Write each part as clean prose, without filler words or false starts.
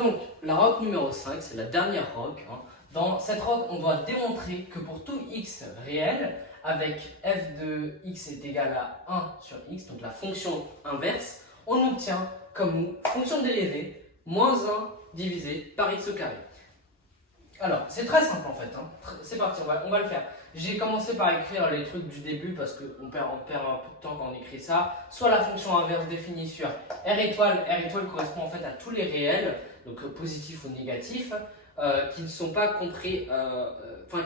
Donc, la roque numéro 5, c'est la dernière roque. Dans cette roque, on doit démontrer que pour tout x réel, avec f de x est égal à 1 sur x, donc la fonction inverse, on obtient comme fonction dérivée moins 1 divisé par x au carré. Alors, c'est très simple en fait. C'est parti, on va le faire. J'ai commencé par écrire les trucs du début parce qu'on perd un peu de temps quand on écrit ça. Soit la fonction inverse définie sur R étoile correspond en fait à tous les réels, donc positifs ou négatifs, qui ne sont pas compris,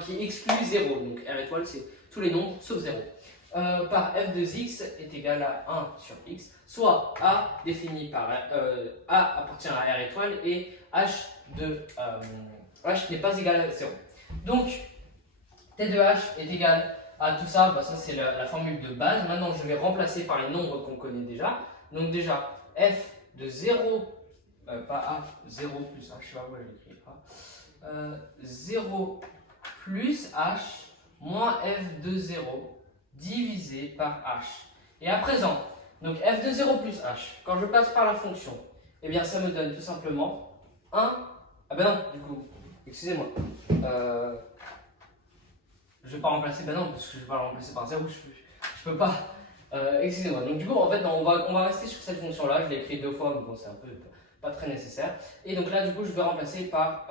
qui excluent 0. Donc R étoile, c'est tous les nombres sauf 0. Par f de x est égal à 1 sur x, soit a défini par a appartient à R étoile et h n'est pas égal à 0. Donc, t de h est égal à tout ça, ça c'est la formule de base. Maintenant, je vais remplacer par les nombres qu'on connaît déjà. Donc déjà, f de 0, pas a, 0 plus h, je sais pas où j'ai écrit a, 0 plus h moins f de 0 divisé par h. Et à présent, donc f de 0 plus h, quand je passe par la fonction, eh bien ça me donne tout simplement 1, ah ben non, du coup, excusez-moi, je ne vais pas remplacer, ben non, parce que je ne vais pas le remplacer par 0, je peux pas, excusez-moi. Donc du coup, en fait, non, on va rester sur cette fonction-là, je l'ai écrit 2 fois, mais bon, c'est un peu pas très nécessaire. Et donc là, du coup, je vais remplacer par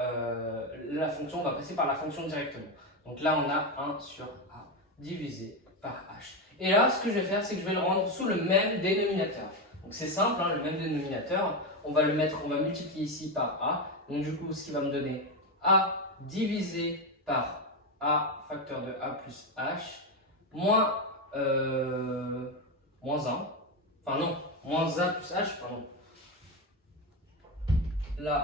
la fonction, on va passer par la fonction directement. Donc là, on a 1 sur a divisé par h. Et là, ce que je vais faire, c'est que je vais le rendre sous le même dénominateur. Donc c'est simple, le même dénominateur, on va multiplier ici par a. Donc du coup, ce qui va me donner a divisé par a facteur de a plus h moins 1. Enfin non, moins a plus h, pardon. Là,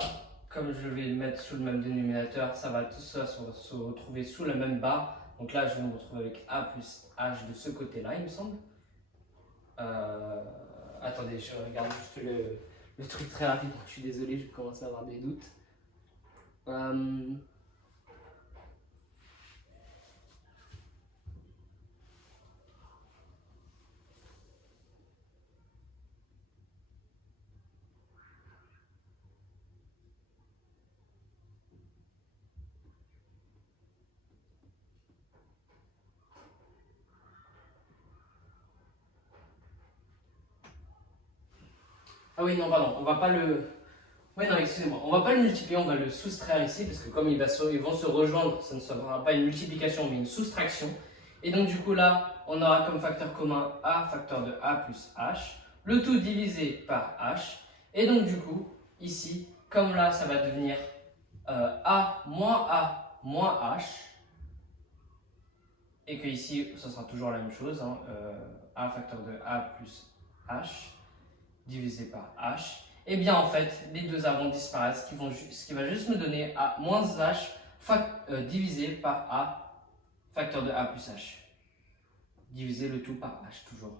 comme je vais le mettre sous le même dénominateur, tout ça se retrouver sous la même barre. Donc là, je vais me retrouver avec a plus h de ce côté-là, il me semble. Attendez, je regarde juste le truc très rapide. Je suis désolé, je commence à avoir des doutes. Ah oui, non, pardon, on va pas le... Oui, non, excusez-moi, on va pas le multiplier, on va le soustraire ici, parce que comme ils vont se rejoindre, ça ne sera pas une multiplication, mais une soustraction. Et donc du coup là, on aura comme facteur commun a facteur de a plus h, le tout divisé par h. Et donc du coup, ici, comme là, ça va devenir a moins h, et que ici, ça sera toujours la même chose, a facteur de a plus h, divisé par h, et bien en fait, les deux a vont disparaître, ce qui va juste me donner a moins h divisé par a facteur de a plus h. Diviser le tout par h, toujours.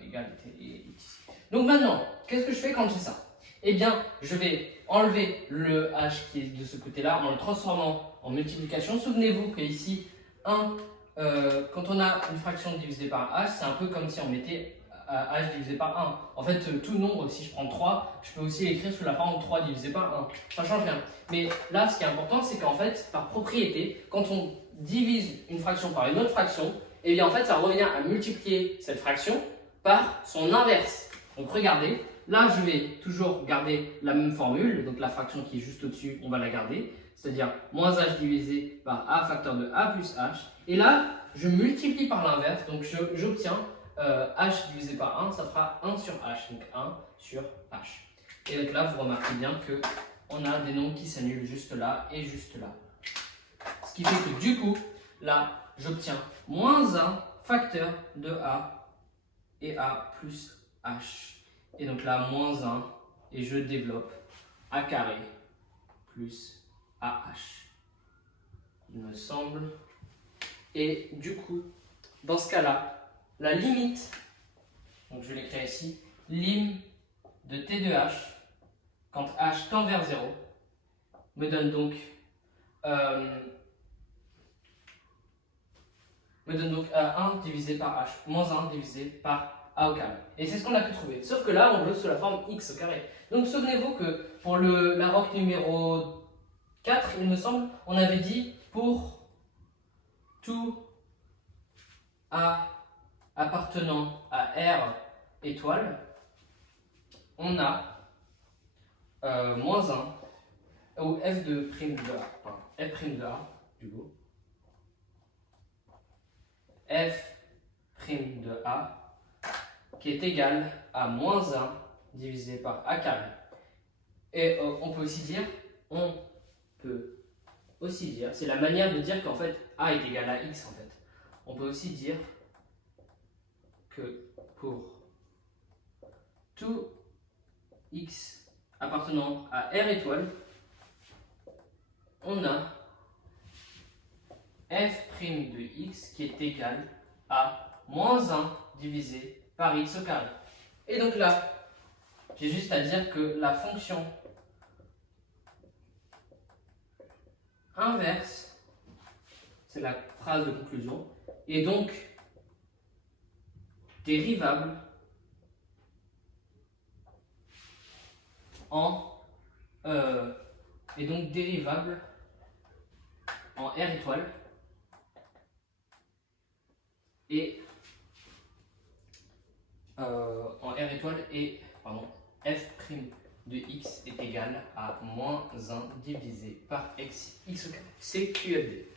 L'égalité est ici. Donc maintenant, qu'est-ce que je fais quand j'ai ça? Eh bien, je vais enlever le h qui est de ce côté-là en le transformant en multiplication. Souvenez-vous que ici, quand on a une fraction divisée par h, c'est un peu comme si on mettait h divisé par 1. En fait, tout nombre, si je prends 3, je peux aussi l'écrire sous la forme 3 divisé par 1. Ça ne change rien. Mais là, ce qui est important, c'est qu'en fait, par propriété, quand on divise une fraction par une autre fraction, et bien en fait, ça revient à multiplier cette fraction par son inverse. Donc regardez, là, je vais toujours garder la même formule, donc la fraction qui est juste au-dessus, on va la garder, c'est-à-dire moins h divisé par a facteur de a plus h. Et là, je multiplie par l'inverse, donc j'obtiens h divisé par 1, ça fera 1 sur h, donc 1 sur h. Et donc là, vous remarquez bien qu'on a des nombres qui s'annulent juste là et juste là. Ce qui fait que du coup, là, j'obtiens moins 1 facteur de a et a plus h. Et donc là, moins 1, et je développe a carré plus ah. Il me semble. Et du coup, dans ce cas-là, la limite, donc je l'écris ici, lim de t de h, quand h tend vers 0, me donne donc 1 divisé par h, moins 1 divisé par a au carré. Et c'est ce qu'on a pu trouver. Sauf que là, on veut sous la forme x au carré. Donc souvenez-vous que pour la roque numéro 4, il me semble, on avait dit pour tout A appartenant à R étoile, on a moins 1, ou f de prime de A, pardon, f prime de A, du coup, f prime de A, qui est égal à moins 1 divisé par A carré. Et on peut aussi dire, c'est la manière de dire qu'en fait A est égal à X en fait. On peut aussi dire que pour tout X appartenant à R étoile, on a f' de X qui est égal à moins 1 divisé par X au carré. Et donc là, j'ai juste à dire que la fonction inverse, c'est la phrase de conclusion, est donc dérivable en R étoile et f' de x est égal à moins 1 divisé par x au carré. C'est QFD.